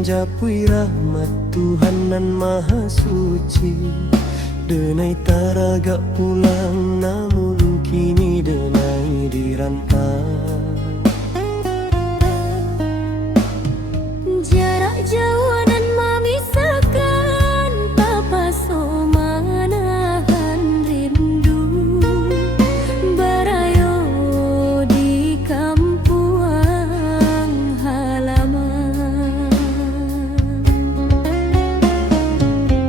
menjapui rahmat Tuhan nan Maha Suci. Denai taraga pulang, namun kini denai dirantau. Jarak jauh nan memisahkan, Papa manahan rindu. Barayo di kampung halaman.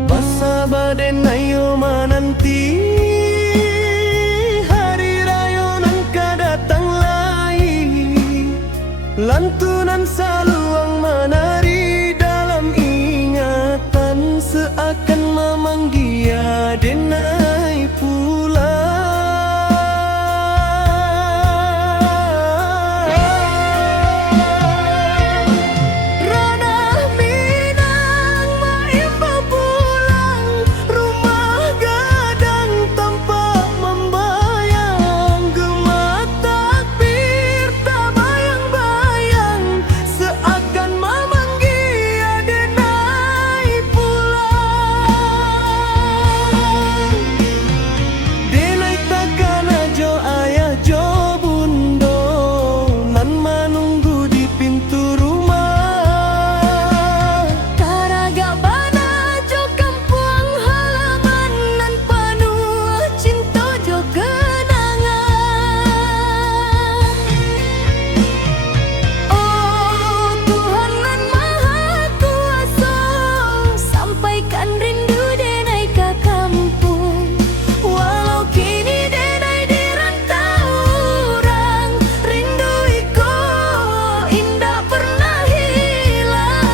Basa baden ayo menanti hari raya nan kadatang lai. Lantunan saluang menari dalam ingatan, seakan memanggia denai pulang. Ranah Minang maimba pulang, rumah gadang tampak membayang. Gemak takbir tak bayang-bayang, seakan memanggia denai pulang. Denai takkan ajo ayah jo bundo, nan menunggu di pintu rumah. Taraga bana jo kampung halaman, nan penuh cinta jo kenangan. Oh Tuhan nan Maha Kuasa, sampaikan rindu denai ke kampung. Walau kini denai dirantau orang, rindu iko indah pernah hilang.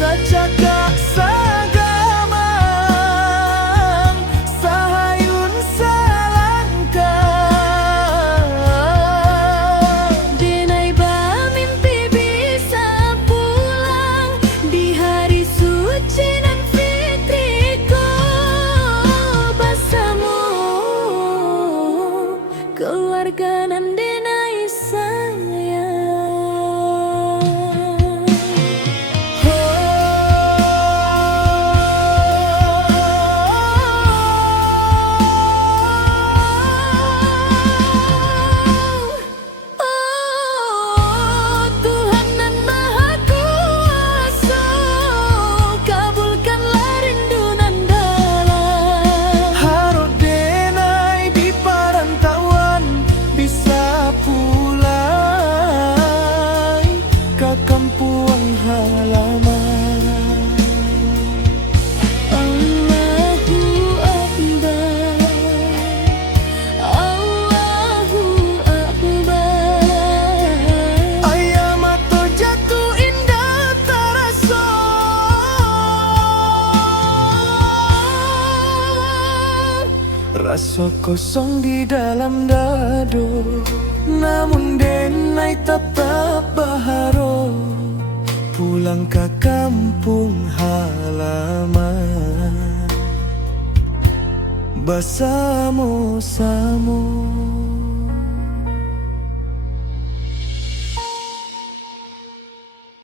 Sacakak sagamang, sahayun salangkah. Denai mimpi bisa pulang di hari suci nan fitriku. Bersama keluarga nan denai sayang. Oh Tuhan nan Maha Kuasa, kabulkanlah rindu nan dalam. Harap denai di perantauan bisa pulang ke kampung halaman. Allahu Akbar, Allahu Akbar. Ayam atau jatuh indah terasa, rasa kosong di dalam dado. Namun denai tetap baharo, pulang ke kampung halaman bersama-sama.